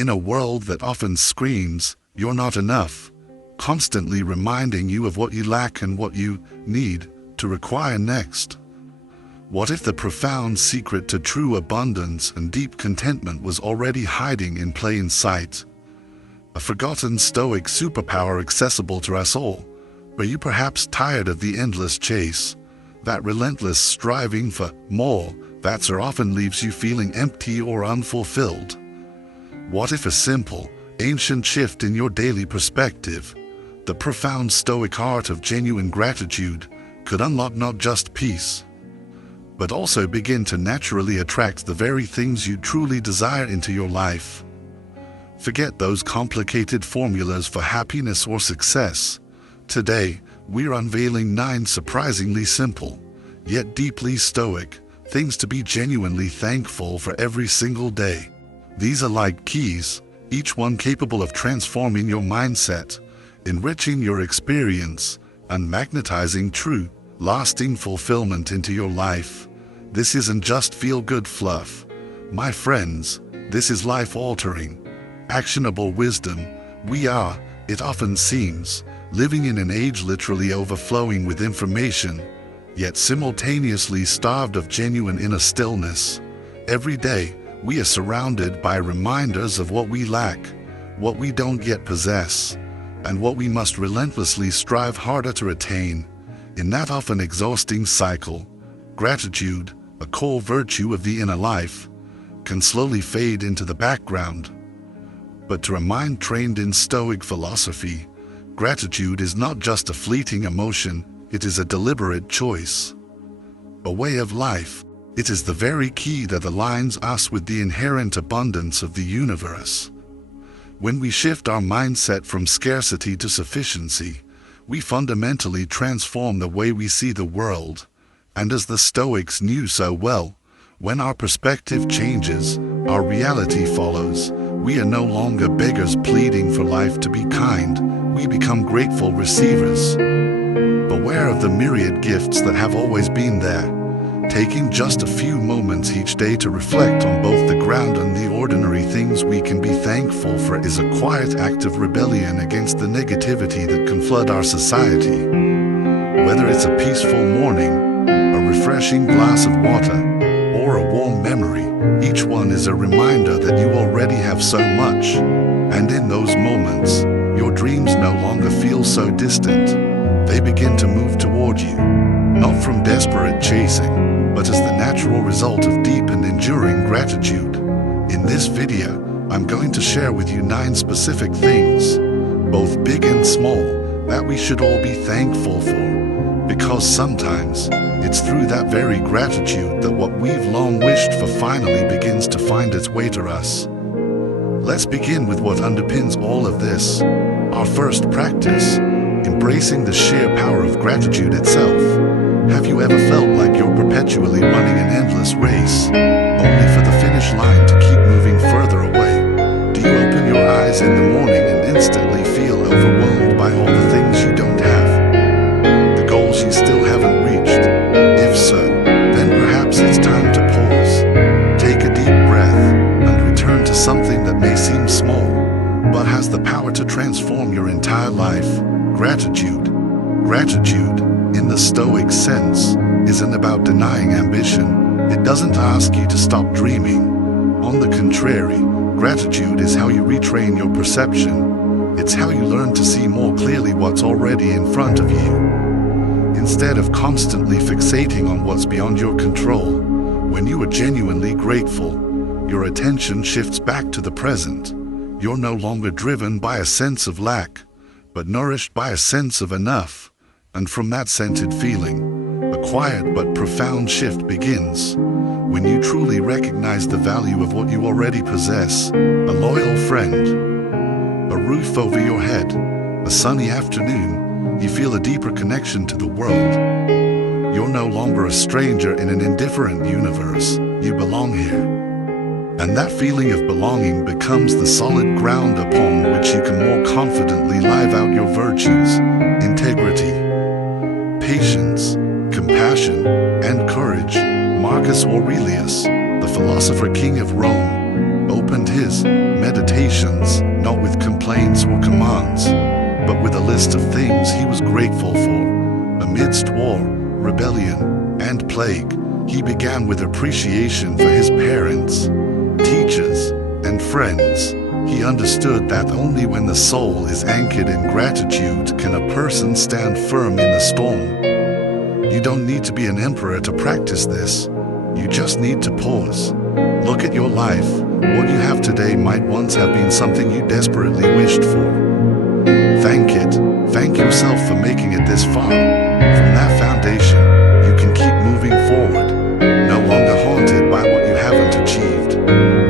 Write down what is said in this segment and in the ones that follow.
In a world that often screams, "You're not enough," constantly reminding you of what you lack and what you need to require next. What if the profound secret to true abundance and deep contentment was already hiding in plain sight? A forgotten Stoic superpower accessible to us all. Are you perhaps tired of the endless chase? That relentless striving for more that so often leaves you feeling empty or unfulfilled? What if a simple, ancient shift in your daily perspective, the profound Stoic art of genuine gratitude, could unlock not just peace, but also begin to naturally attract the very things you truly desire into your life? Forget those complicated formulas for happiness or success. Today, we're unveiling 9 surprisingly simple, yet deeply Stoic, things to be genuinely thankful for every single day. These are like keys, each one capable of transforming your mindset, enriching your experience, and magnetizing true, lasting fulfillment into your life. This isn't just feel-good fluff. My friends, this is life-altering, actionable wisdom. We are, it often seems, living in an age literally overflowing with information, yet simultaneously starved of genuine inner stillness. Every day, we are surrounded by reminders of what we lack, what we don't yet possess, and what we must relentlessly strive harder to attain. In that often exhausting cycle, gratitude, a core virtue of the inner life, can slowly fade into the background. But to a mind trained in Stoic philosophy, gratitude is not just a fleeting emotion, it is a deliberate choice. A way of life. It is the very key that aligns us with the inherent abundance of the universe. When we shift our mindset from scarcity to sufficiency, we fundamentally transform the way we see the world. And as the Stoics knew so well, when our perspective changes, our reality follows. We are no longer beggars pleading for life to be kind, we become grateful receivers. Beware of the myriad gifts that have always been there. Taking just a few moments each day to reflect on both the grand and the ordinary things we can be thankful for is a quiet act of rebellion against the negativity that can flood our society. Whether it's a peaceful morning, a refreshing glass of water, or a warm memory, each one is a reminder that you already have so much. And in those moments, your dreams no longer feel so distant. They begin to move toward you, not from desperate chasing, but as the natural result of deep and enduring gratitude. In this video, I'm going to share with you 9 specific things, both big and small, that we should all be thankful for. Because sometimes, it's through that very gratitude that what we've long wished for finally begins to find its way to us. Let's begin with what underpins all of this. Our first practice, embracing the sheer power of gratitude itself. Have you ever felt like you're perpetually running an endless race, only for the finish line to keep moving further away? Do you open your eyes in the morning and instantly feel overwhelmed by all the things you don't have? The goals you still haven't reached? If so, then perhaps it's time to pause. Take a deep breath and return to something that may seem small, but has the power to transform your entire life. Gratitude. Gratitude, in the Stoic sense, isn't about denying ambition. It doesn't ask you to stop dreaming. On the contrary, gratitude is how you retrain your perception. It's how you learn to see more clearly what's already in front of you. Instead of constantly fixating on what's beyond your control, when you are genuinely grateful, your attention shifts back to the present. You're no longer driven by a sense of lack, but nourished by a sense of enough. And from that centered feeling, a quiet but profound shift begins. When you truly recognize the value of what you already possess, a loyal friend, a roof over your head, a sunny afternoon, you feel a deeper connection to the world. You're no longer a stranger in an indifferent universe, you belong here. And that feeling of belonging becomes the solid ground upon which you can more confidently live out your virtues, integrity, patience, compassion, and courage. Marcus Aurelius, the philosopher king of Rome, opened his his meditations, not with complaints or commands, but with a list of things he was grateful for. Amidst war, rebellion, and plague, he began with appreciation for his parents, teachers, and friends. He understood that only when the soul is anchored in gratitude can a person stand firm in the storm. You don't need to be an emperor to practice this. You just need to pause. Look at your life. What you have today might once have been something you desperately wished for. Thank it. Thank yourself for making it this far. From that foundation, you can keep moving forward, no longer haunted by what you haven't achieved.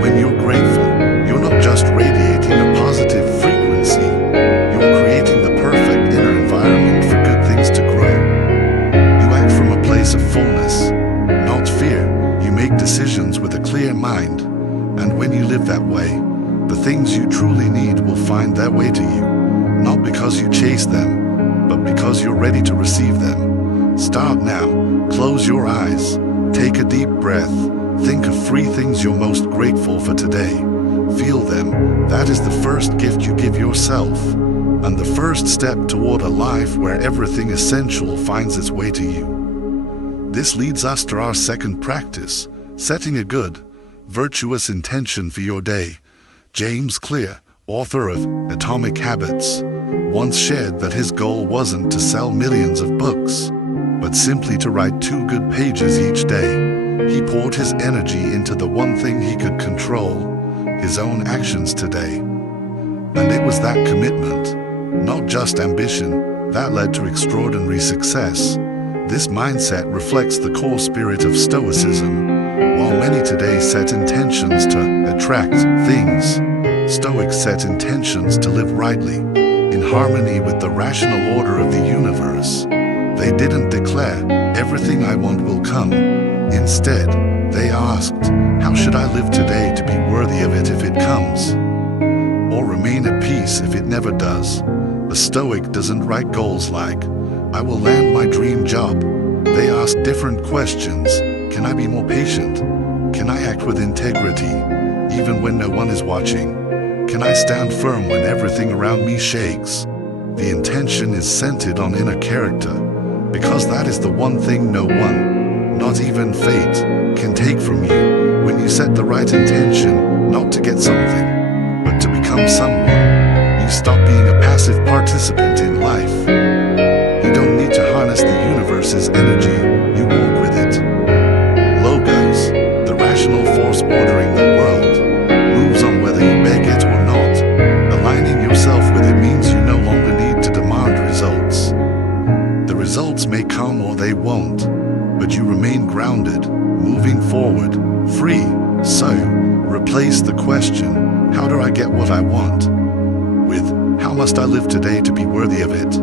When you're grateful, you're not just radiating a positive frequency, you're creating the perfect inner environment for good things to grow. You act from a place of fullness, not fear. You make decisions with a clear mind, and when you live that way, the things you truly need will find their way to you, not because you chase them, but because you're ready to receive them. Start now. Close your eyes. Take a deep breath. Think of 3 things you're most grateful for today. Feel them. That is the first gift you give yourself, and the first step toward a life where everything essential finds its way to you. This leads us to our second practice, setting a good, virtuous intention for your day. James Clear, author of Atomic Habits, once shared that his goal wasn't to sell millions of books, but simply to write 2 good pages each day. He poured his energy into the one thing he could control, his own actions today. And it was that commitment, not just ambition, that led to extraordinary success. This mindset reflects the core spirit of Stoicism. While many today set intentions to attract things, Stoics set intentions to live rightly, in harmony with the rational order of the universe. They didn't declare, "Everything I want will come." Instead, they asked, "How should I live today to be worthy of it if it comes?" Or remain at peace if it never does. The Stoic doesn't write goals like, "I will land my dream job." They ask different questions. Can I be more patient? Can I act with integrity, even when no one is watching? Can I stand firm when everything around me shakes? The intention is centered on inner character, because that is the one thing no one, not even fate, can take from you. When you set the right intention, not to get something, but to become someone, you stop being a passive participant in life. You don't need to harness the universe's energy, you walk with it. Logos, the rational force ordering the world, moves on whether you beg it or not. Aligning yourself with it means you no longer need to demand results. The results may come or they won't, but you remain grounded, moving forward, free. So, replace the question, "How do I get what I want?" with, "How must I live today to be worthy of it?"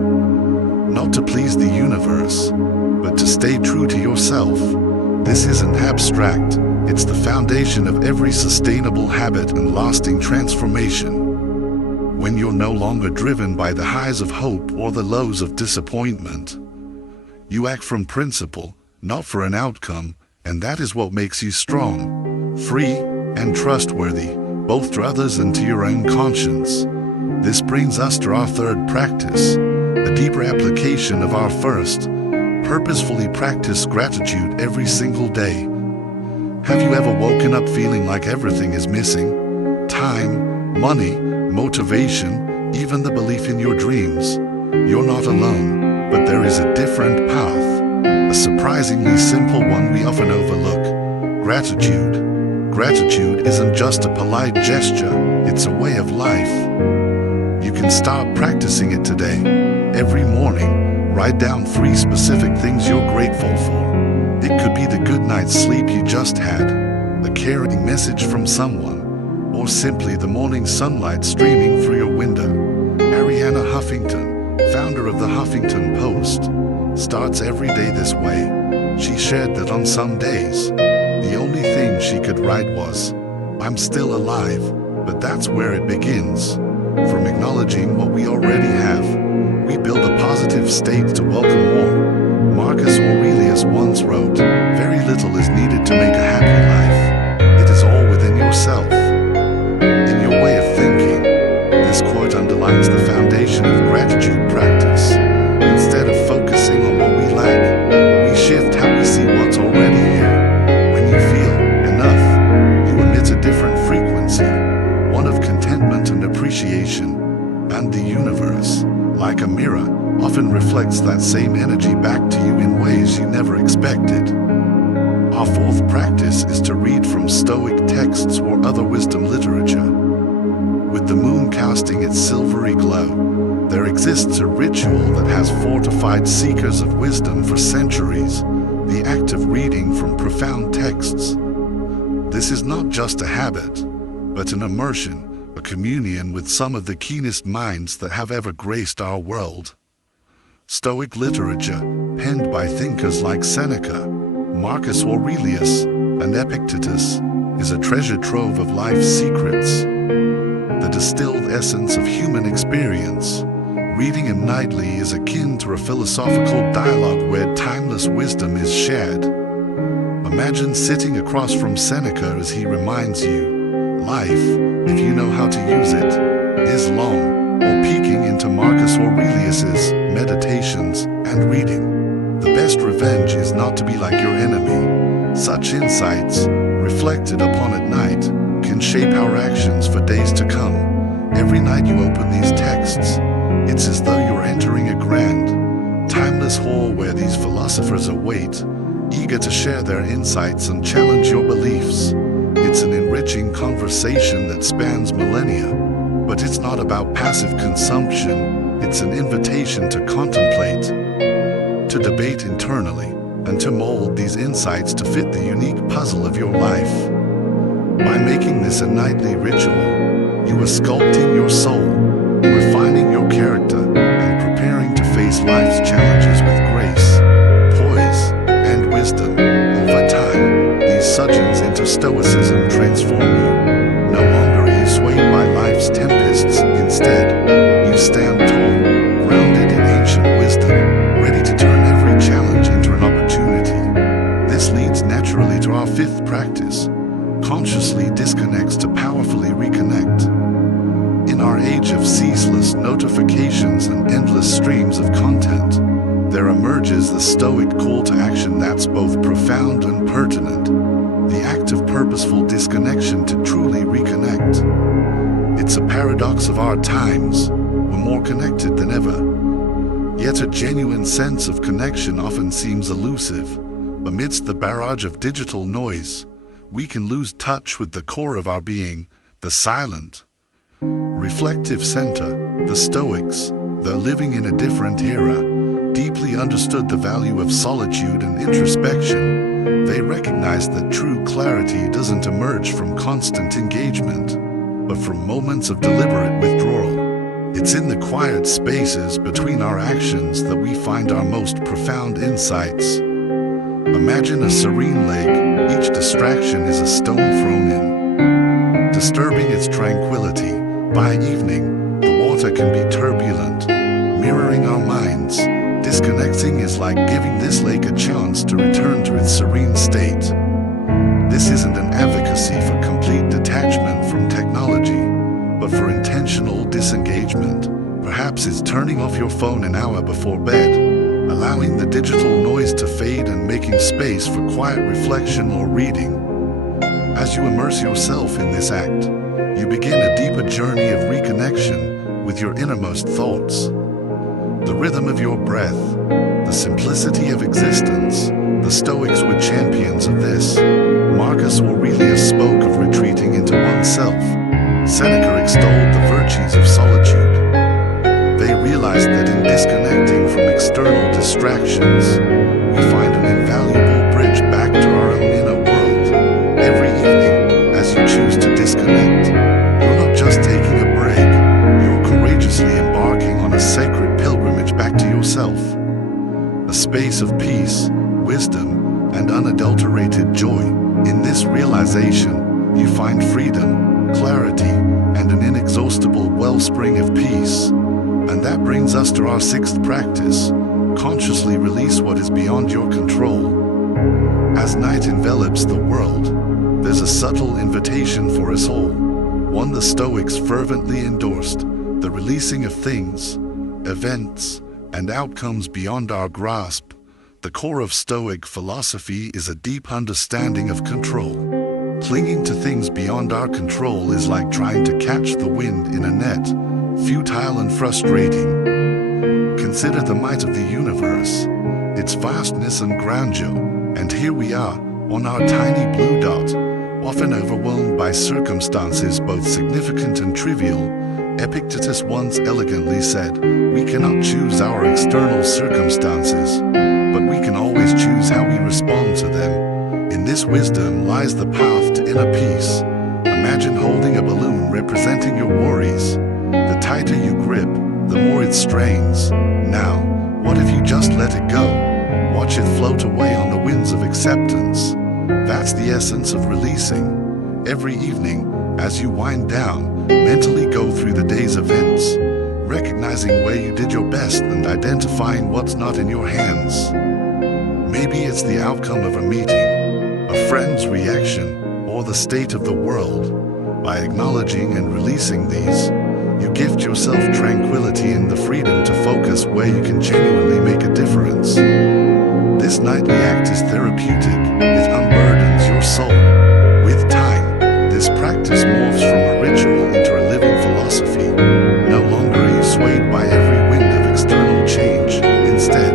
Not to please the universe, but to stay true to yourself. This isn't abstract, it's the foundation of every sustainable habit and lasting transformation. When you're no longer driven by the highs of hope or the lows of disappointment, you act from principle, not for an outcome, and that is what makes you strong, free, and trustworthy, both to others and to your own conscience. This brings us to our third practice, a deeper application of our first. Purposefully practice gratitude every single day. Have you ever woken up feeling like everything is missing? Time, money, motivation, even the belief in your dreams. You're not alone, but there is a different path, a surprisingly simple one we often overlook. Gratitude. Gratitude isn't just a polite gesture, it's a way of life. You can start practicing it today. Every morning, write down 3 specific things you're grateful for. It could be the good night's sleep you just had, a caring message from someone, or simply the morning sunlight streaming through your window. Arianna Huffington, founder of the Huffington Post, starts every day this way. She shared that on some days, the only thing she could write was, "I'm still alive," but that's where it begins. From acknowledging what we already have, we build a positive state to welcome more. Marcus Aurelius once wrote, "Very little is needed to make a happy life. It is all within yourself." contentment and appreciation, and the universe, like a mirror, often reflects that same energy back to you in ways you never expected. Our fourth practice is to read from Stoic texts or other wisdom literature. With the moon casting its silvery glow, there exists a ritual that has fortified seekers of wisdom for centuries, the act of reading from profound texts. This is not just a habit, but an immersion, a communion with some of the keenest minds that have ever graced our world. Stoic literature, penned by thinkers like Seneca, Marcus Aurelius, and Epictetus, is a treasure trove of life's secrets, the distilled essence of human experience. Reading him nightly is akin to a philosophical dialogue where timeless wisdom is shared. Imagine sitting across from Seneca as he reminds you, life, if you know how to use it, is long, or peeking into Marcus Aurelius's Meditations and reading. The best revenge is not to be like your enemy. Such insights, reflected upon at night, can shape our actions for days to come. Every night you open these texts, it's as though you're entering a grand, timeless hall where these philosophers await, eager to share their insights and challenge your beliefs. It's an enriching conversation that spans millennia, but it's not about passive consumption. It's an invitation to contemplate, to debate internally, and to mold these insights to fit the unique puzzle of your life. By making this a nightly ritual, you are sculpting your soul, refining your character, and preparing to face life's challenges with grace, poise, and wisdom. Over time, these sojourns into stoicism transform you. No longer are you swayed by life's tempests. Instead, you stand tall, grounded in ancient wisdom, ready to turn every challenge into an opportunity. This leads naturally to our fifth practice: consciously disconnects to powerfully reconnect. In our age of ceaseless notifications and endless streams of content, there emerges the Stoic call to action that's both profound and pertinent, the act of purposeful disconnection to truly reconnect. It's a paradox of our times. We're more connected than ever. Yet a genuine sense of connection often seems elusive. Amidst the barrage of digital noise, we can lose touch with the core of our being, the silent, reflective center. The Stoics, though living in a different era, deeply understood the value of solitude and introspection. They recognized that true clarity doesn't emerge from constant engagement, but from moments of deliberate withdrawal. It's in the quiet spaces between our actions that we find our most profound insights. Imagine a serene lake. Each distraction is a stone thrown in, disturbing its tranquility. By evening, the water can be turbulent, mirroring our minds. Disconnecting is like giving this lake a chance to return to its serene state. This isn't an advocacy for complete detachment from technology, but for intentional disengagement. Perhaps it's turning off your phone an hour before bed, allowing the digital noise to fade and making space for quiet reflection or reading. As you immerse yourself in this act, you begin a deeper journey of reconnection with your innermost thoughts. The rhythm of your breath, the simplicity of existence. The Stoics were champions of this. Marcus Aurelius spoke of retreating into oneself. Seneca extolled the virtues of solitude. They realized that in disconnecting from external distractions, we find an invaluable bridge back to our own inner world. Every evening, as you choose to disconnect, you're not just taking a break, you're courageously embarking on a sacred pilgrimage back to yourself. A space of peace, wisdom, and unadulterated joy. In this realization, you find freedom, clarity, and an inexhaustible wellspring of peace. And that brings us to our sixth practice: consciously release what is beyond your control. As night envelops the world, there's a subtle invitation for us all, one the Stoics fervently endorsed: the releasing of things, events, and outcomes beyond our grasp. The core of Stoic philosophy is a deep understanding of control. Clinging to things beyond our control is like trying to catch the wind in a net, futile and frustrating. Consider the might of the universe, its vastness and grandeur, and here we are, on our tiny blue dot, often overwhelmed by circumstances both significant and trivial. Epictetus once elegantly said, "We cannot choose our external circumstances, but we can always choose how we respond to them." In this wisdom lies the path to inner peace. Imagine holding a balloon representing your worries. The tighter you grip, the more it strains. Now, what if you just let it go? Watch it float away on the winds of acceptance. That's the essence of releasing. Every evening, as you wind down, mentally go through the day's events, recognizing where you did your best and identifying what's not in your hands. Maybe it's the outcome of a meeting, a friend's reaction, or the state of the world. By acknowledging and releasing these, you gift yourself tranquility and the freedom to focus where you can genuinely make a difference. This nightly act is therapeutic. It unburdens your soul. With time, this practice morphs from a ritual into a living philosophy. No longer are you swayed by every wind of external change. Instead,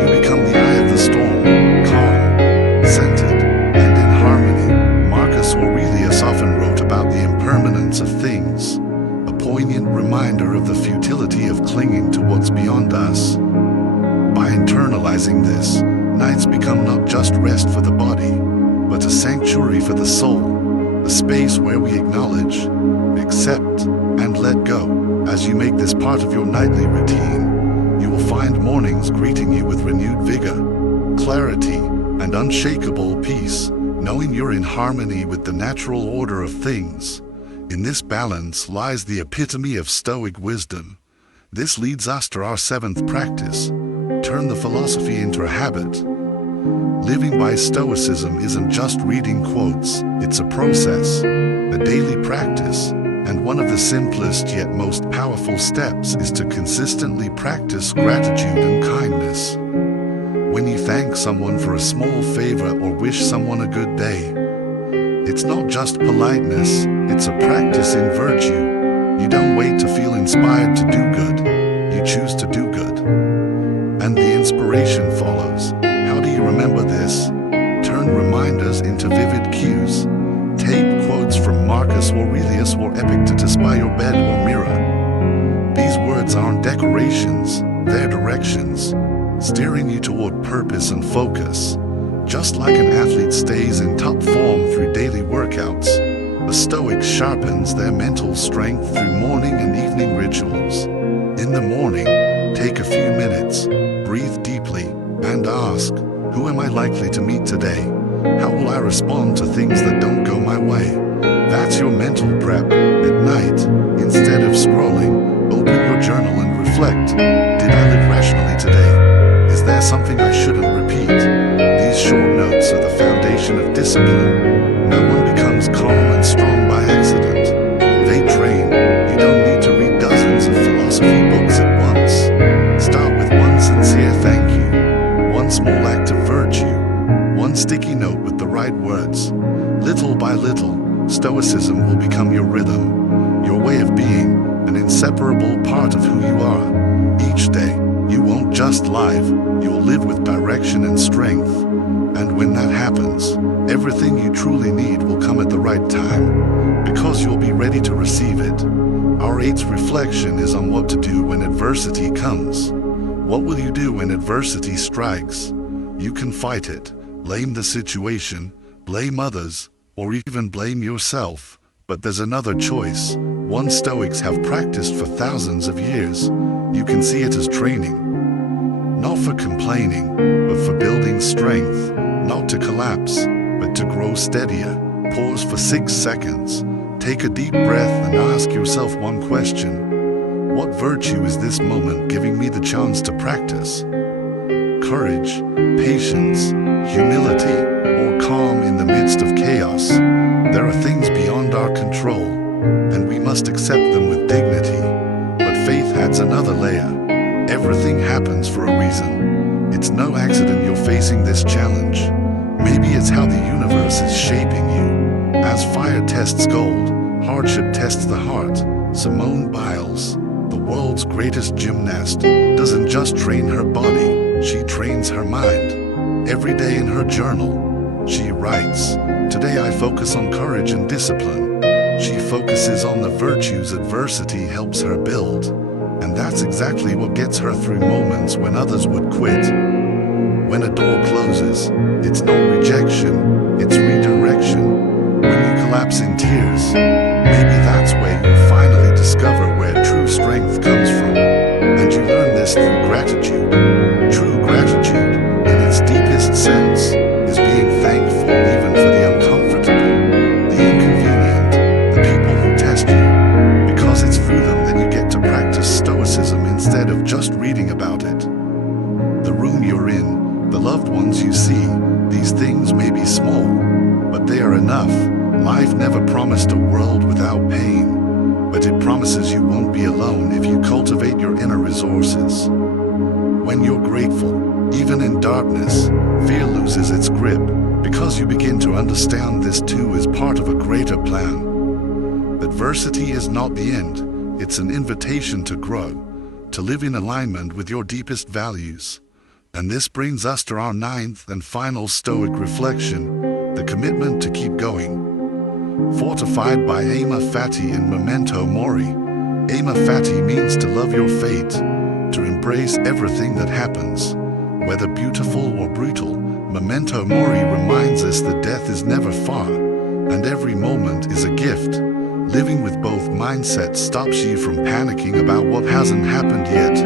you become the eye of the storm, calm, centered, and in harmony. Marcus Aurelius often wrote about the impermanence of things, a poignant reminder of the futility of clinging to what's beyond us. By internalizing this, nights become not just rest for the body, but a sanctuary for the soul, a space where we acknowledge, accept, and let go. As you make this part of your nightly routine, you will find mornings greeting you with renewed vigor, clarity, and unshakable peace, knowing you're in harmony with the natural order of things. In this balance lies the epitome of Stoic wisdom. This leads us to our seventh practice. Turn the philosophy into a habit. Living by Stoicism isn't just reading quotes, it's a process, a daily practice, and one of the simplest yet most powerful steps is to consistently practice gratitude and kindness. When you thank someone for a small favor or wish someone a good day, it's not just politeness, it's a practice in virtue. You don't wait to feel inspired to do good, you choose to do good. And the inspiration follows. How do you remember this? Turn reminders into vivid cues. Tape quotes from Marcus Aurelius or Epictetus by your bed or mirror. These words aren't decorations, they're directions, steering you toward purpose and focus. Just like an athlete stays in top form through daily workouts, the Stoic sharpens their mental strength through morning and evening rituals. In the morning, take a few minutes, breathe deeply, and ask, who am I likely to meet today? How will I respond to things that don't go my way? That's your mental prep. At night, instead of scrolling, open your journal and reflect. Did I live rationally today? Is there something I shouldn't repeat? These short notes are the foundation of discipline. No one becomes calm and strong by accident. They train. You don't need to read dozens of philosophy books at once. Start with one sincere thank you, one small act of virtue, one sticky note with the right words. Little by little, Stoicism will become your rhythm, your way of being, an inseparable part of who you are. Each day, you won't just live, you'll live with direction and strength. And when that happens, everything you truly need will come at the right time, because you'll be ready to receive it. Our eighth reflection is on what to do when adversity comes. What will you do when adversity strikes? You can fight it, blame the situation, blame others, or even blame yourself. But there's another choice, one Stoics have practiced for thousands of years. You can see it as training. Not for complaining, but for building strength. Not to collapse, but to grow steadier. Pause for 6 seconds. Take a deep breath and ask yourself one question. What virtue is this moment giving me the chance to practice? Courage, patience, humility, or calm in the midst of chaos. There are things beyond our control, and we must accept them with dignity. But faith adds another layer. Everything happens for a reason. It's no accident you're facing this challenge. Maybe it's how the universe is shaping you. As fire tests gold, hardship tests the heart. Simone Biles, the world's greatest gymnast, doesn't just train her body, she trains her mind. Every day in her journal, she writes, "Today I focus on courage and discipline." She focuses on the virtues adversity helps her build. And that's exactly what gets her through moments when others would quit. When a door closes, it's not rejection, it's redirection. When you collapse in tears, maybe that's where you finally discover where true strength comes from. And you learn this through gratitude. True gratitude, in its deepest sense, is being thankful even for the uncomfortable, the inconvenient, the people who test you, because it's through them that you get to practice stoicism instead of just reading about it. The room you're in, the loved ones you see, these things may be small, but they are enough. Life never promised a world without pain, but it promises you won't be alone if you cultivate your inner resources. When you're grateful, even in darkness, fear loses its grip, because you begin to understand this too is part of a greater plan. Adversity is not the end, it's an invitation to grow, to live in alignment with your deepest values. And this brings us to our ninth and final Stoic reflection, the commitment to keep going. Fortified by Amor Fati and Memento Mori. Amor Fati means to love your fate, to embrace everything that happens, whether beautiful or brutal. Memento Mori reminds us that death is never far, and every moment is a gift. Living with both mindsets stops you from panicking about what hasn't happened yet.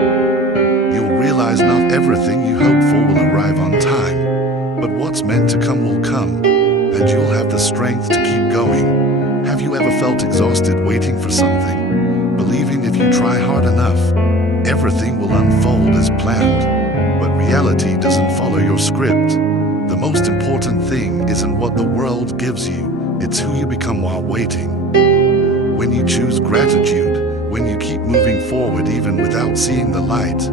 You'll realize not everything you hope for will arrive on time, but what's meant to come will come, and you'll have the strength to keep going. Have you ever felt exhausted waiting for something, believing if you try hard enough, everything will unfold as planned? But reality doesn't follow your script. The most important thing isn't what the world gives you, it's who you become while waiting. When you choose gratitude, when you keep moving forward even without seeing the light,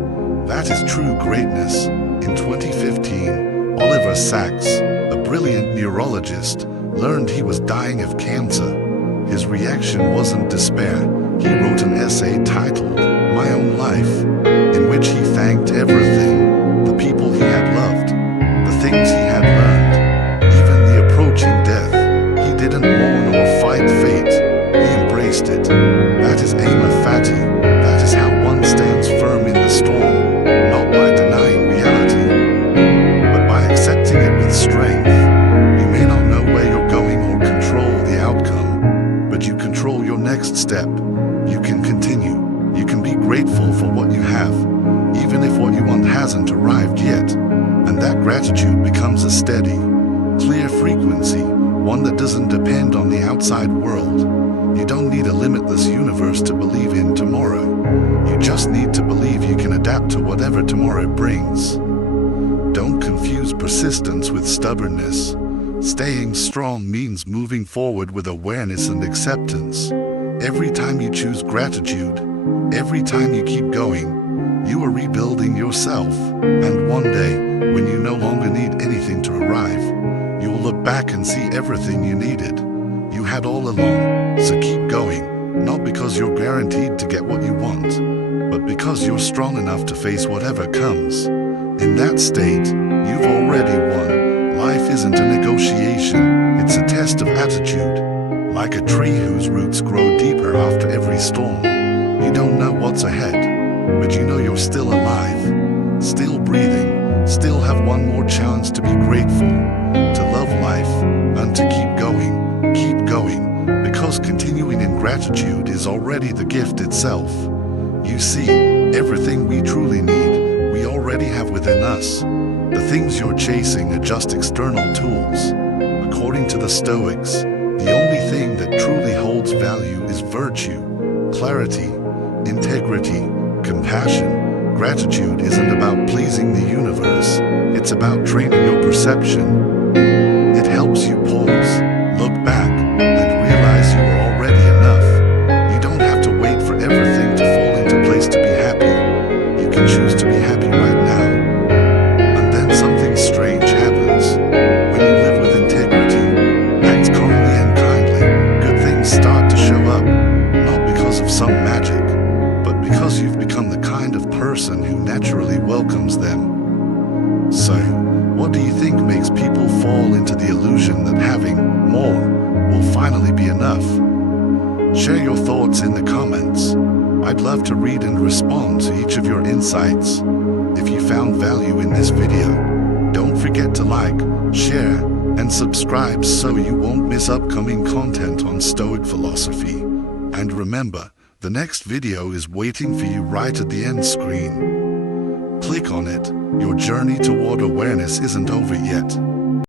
that is true greatness. In 2015, Oliver Sacks, a brilliant neurologist, learned he was dying of cancer. His reaction wasn't despair. He wrote an essay titled My Own Life, in which he thanked everything, the people he had loved, the things he had learned, even the approaching death. He didn't mourn or fight fate. He embraced it. That is Amor Fati. That is how one stands firm in the storm, not by denying reality, but by accepting it with strength. You may not know where you're going or control the outcome, but you control your next step. You can continue. You can be grateful for what you have, even if what you want hasn't arrived yet. And that gratitude becomes a steady, clear frequency, one that doesn't depend on the outside world. You don't need a limitless universe to believe in tomorrow. You just need to believe you can adapt to whatever tomorrow brings. Don't confuse persistence with stubbornness. Staying strong means moving forward with awareness and acceptance. Every time you choose gratitude, every time you keep going, you are rebuilding yourself. And one day, when you no longer need anything to arrive, you will look back and see everything you needed. You had all along, so keep going, not because you're guaranteed to get what you want, but because you're strong enough to face whatever comes. In that state, you've already won. Life isn't a negotiation, it's a test of attitude. Like a tree whose roots grow deeper after every storm. You don't know what's ahead, but you know you're still alive, still breathing, still have one more chance to be grateful, to love life, and to keep going. Keep going, because continuing in gratitude is already the gift itself. You see, everything we truly need, we already have within us. The things you're chasing are just external tools. According to the Stoics, the only thing that truly holds value is virtue, clarity, integrity, compassion. Gratitude isn't about pleasing the universe, it's about training your perception. It helps you pause, look back, and realize you are already enough. You don't have to wait for everything to fall into place to be happy. You can choose to be happy right now. And then something strange happens. When you have some magic, but because you've become the kind of person who naturally welcomes them. So, what do you think makes people fall into the illusion that having more will finally be enough? Share your thoughts in the comments. I'd love to read and respond to each of your insights. If you found value in this video, don't forget to like, share, and subscribe so you won't miss upcoming content on Stoic philosophy. And remember, the next video is waiting for you right at the end screen. Click on it. Your journey toward awareness isn't over yet.